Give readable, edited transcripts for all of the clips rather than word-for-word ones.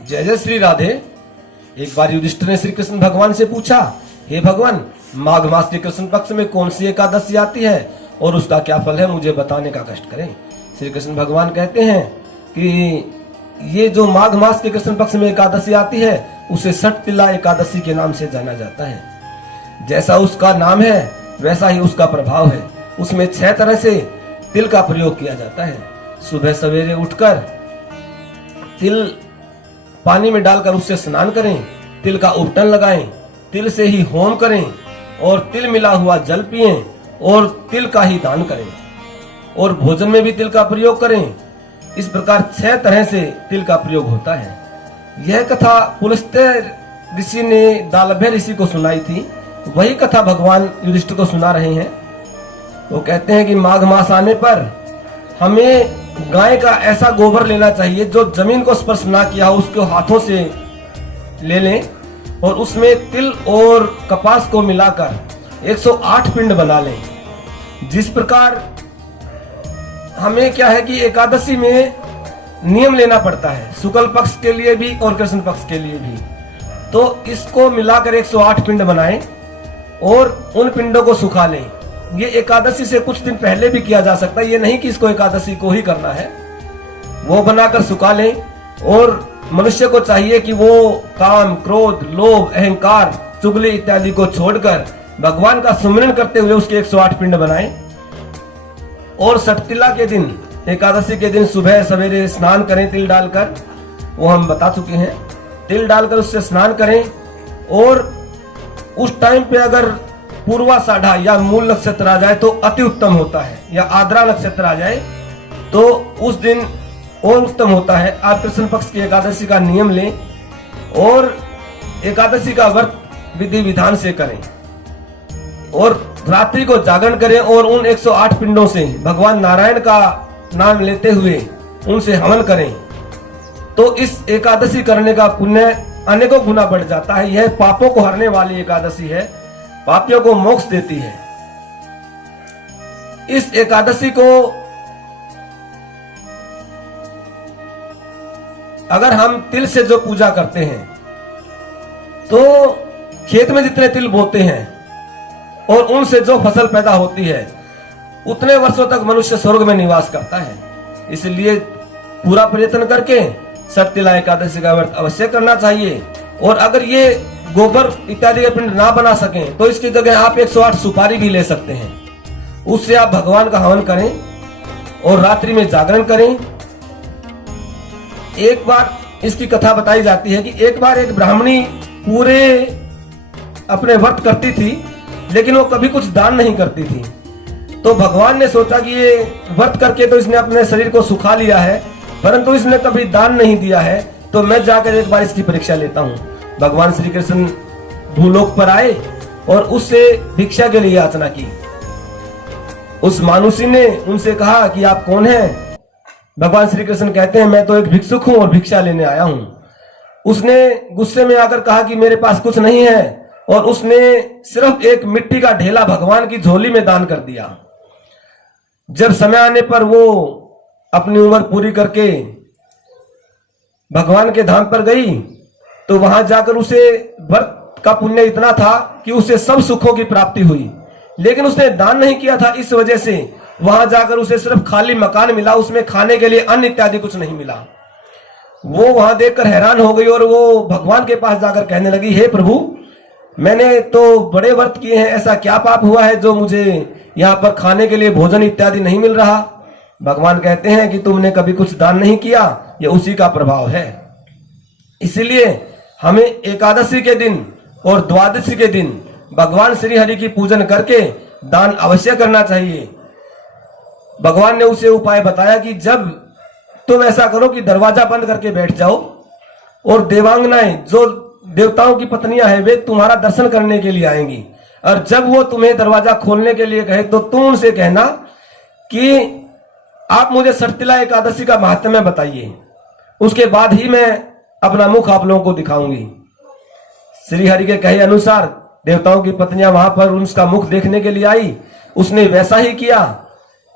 जय जय श्री राधे। एक बार युधिष्ठिर ने श्री कृष्ण भगवान से पूछा, हे भगवान, माघ मास के कृष्ण पक्ष में कौन सी एकादशी आती है और उसका क्या फल है, मुझे बताने का कष्ट करें। श्री कृष्ण भगवान कहते हैं कि ये जो माघ मास के कृष्ण पक्ष में एकादशी आती है उसे षटतिला एकादशी के नाम से जाना जाता है। जैसा उसका नाम है वैसा ही उसका प्रभाव है। उसमें 6 तरह से तिल का प्रयोग किया जाता है। सुबह सवेरे उठकर तिल पानी में डालकर उससे स्नान करें, तिल का उपटन लगाएं, तिल से ही होम करें और तिल मिला हुआ जल पिएं और तिल का ही दान करें और भोजन में भी तिल का प्रयोग करें। इस प्रकार 6 तरह से तिल का प्रयोग होता है। यह कथा पुलस्त्य ऋषि ने दालभ्य ऋषि को सुनाई थी। वही कथा भगवान युधिष्ठिर को सुना रहे हैं। वो कहते हैं कि माघ मास आने पर हमें गाय का ऐसा गोबर लेना चाहिए जो जमीन को स्पर्श ना किया हो, उसको हाथों से ले लें और उसमें तिल और कपास को मिलाकर 108 पिंड बना लें। जिस प्रकार हमें क्या है कि एकादशी में नियम लेना पड़ता है, शुक्ल पक्ष के लिए भी और कृष्ण पक्ष के लिए भी। तो इसको मिलाकर 108 पिंड बनाएं और उन पिंडों को सुखा लें। ये एकादशी से कुछ दिन पहले भी किया जा सकता है, ये नहीं कि इसको एकादशी को ही करना है। वो बनाकर सुखा लें और मनुष्य को चाहिए कि वो काम, क्रोध, लोभ, अहंकार, चुगली इत्यादि को छोड़कर भगवान का सुमिरन करते हुए उसके 108 पिंड बनाएं। और षटतिला के दिन, एकादशी के दिन सुबह सवेरे स्नान करें तिल डालकर, वो हम बता चुके हैं। तिल डालकर उससे स्नान करें और उस टाइम पे अगर पूर्वा साढ़ा या मूल नक्षत्र आ जाए तो अति उत्तम होता है, या आद्रा नक्षत्र आ जाए तो उस दिन और उत्तम होता है। आप कृष्ण पक्ष की एकादशी का नियम लें और एकादशी का व्रत विधि विधान से करें और रात्रि को जागरण करें और उन 108 पिंडों से भगवान नारायण का नाम लेते हुए उनसे हवन करें। तो इस एकादशी करने का पुण्य अनेकों गुना बढ़ जाता है। यह पापों को हरने वाली एकादशी है, पापियों को मोक्ष देती है। इस एकादशी को अगर हम तिल से जो पूजा करते हैं तो खेत में जितने तिल बोते हैं और उनसे जो फसल पैदा होती है उतने वर्षों तक मनुष्य स्वर्ग में निवास करता है। इसलिए पूरा प्रयत्न करके षटतिला एकादशी का व्रत अवश्य करना चाहिए। और अगर ये गोबर इत्यादि के पिंड ना बना सकें तो इसकी जगह आप 108 सुपारी भी ले सकते हैं। उससे आप भगवान का हवन करें और रात्रि में जागरण करें। एक बार इसकी कथा बताई जाती है कि एक बार एक ब्राह्मणी पूरे अपने व्रत करती थी लेकिन वो कभी कुछ दान नहीं करती थी। तो भगवान ने सोचा कि ये व्रत करके तो इसने अपने शरीर को सुखा लिया है परंतु इसने कभी दान नहीं दिया है, तो मैं जाकर एक बार इसकी परीक्षा लेता हूँ। भगवान श्री कृष्ण भूलोक पर आए और उससे भिक्षा के लिए याचना की। उस मानुषी ने उनसे कहा कि आप कौन हैं? भगवान श्री कृष्ण कहते हैं मैं तो एक भिक्षुक हूं और भिक्षा लेने आया हूं। उसने गुस्से में आकर कहा कि मेरे पास कुछ नहीं है और उसने सिर्फ एक मिट्टी का ढेला भगवान की झोली में दान कर दिया। जब समय आने पर वो अपनी उम्र पूरी करके भगवान के धाम पर गई तो वहां जाकर उसे व्रत का पुण्य इतना था कि उसे सब सुखों की प्राप्ति हुई, लेकिन उसने दान नहीं किया था। इस वजह से वहां जाकर उसे सिर्फ खाली मकान मिला, उसमें खाने के लिए अन्न इत्यादि कुछ नहीं मिला। वो वहां देखकर हैरान हो गई और वो भगवान के पास जाकर कहने लगी, हे प्रभु, मैंने तो बड़े व्रत किए हैं, ऐसा क्या पाप हुआ है जो मुझे यहाँ पर खाने के लिए भोजन इत्यादि नहीं मिल रहा? भगवान कहते हैं कि तुमने कभी कुछ दान नहीं किया, ये उसी का प्रभाव है। इसलिए हमें एकादशी के दिन और द्वादशी के दिन भगवान श्री हरि की पूजन करके दान अवश्य करना चाहिए। भगवान ने उसे उपाय बताया कि जब तुम ऐसा करो कि दरवाजा बंद करके बैठ जाओ और देवांगनाएं जो देवताओं की पत्नियां हैं वे तुम्हारा दर्शन करने के लिए आएंगी और जब वो तुम्हें दरवाजा खोलने के लिए कहे तो तुम उनसे कहना कि आप मुझे षटतिला एकादशी का महात्म्य बताइए, उसके बाद ही मैं अपना मुख आप लोगों को दिखाऊंगी। श्री हरि के कहे अनुसार देवताओं की पत्नियां वहां पर उसका मुख देखने के लिए आई। उसने वैसा ही किया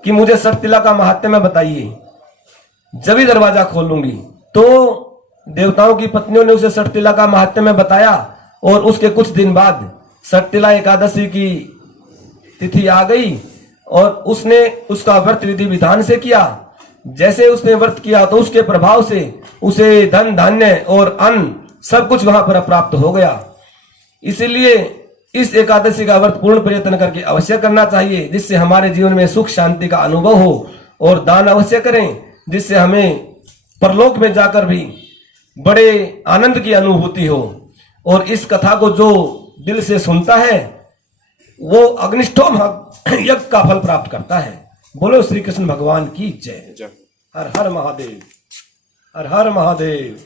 कि मुझे षटतिला का महात्म्य बताइए, जब ही दरवाजा खोलूंगी। तो देवताओं की पत्नियों ने उसे सटतिला का महात्म्य बताया और उसके कुछ दिन बाद सटतिला एकादशी की तिथि आ गई और उसने उसका व्रत विधि विधान से किया। जैसे उसने व्रत किया तो उसके प्रभाव से उसे धन धान्य और अन्न सब कुछ वहां पर प्राप्त हो गया। इसीलिए इस एकादशी का व्रत पूर्ण प्रयत्न करके अवश्य करना चाहिए, जिससे हमारे जीवन में सुख शांति का अनुभव हो। और दान अवश्य करें, जिससे हमें परलोक में जाकर भी बड़े आनंद की अनुभूति हो। और इस कथा को जो दिल से सुनता है वो अग्निष्ठोम यज्ञ का फल प्राप्त करता है। बोलो श्री कृष्ण भगवान की जय। हर हर महादेव, हर हर महादेव।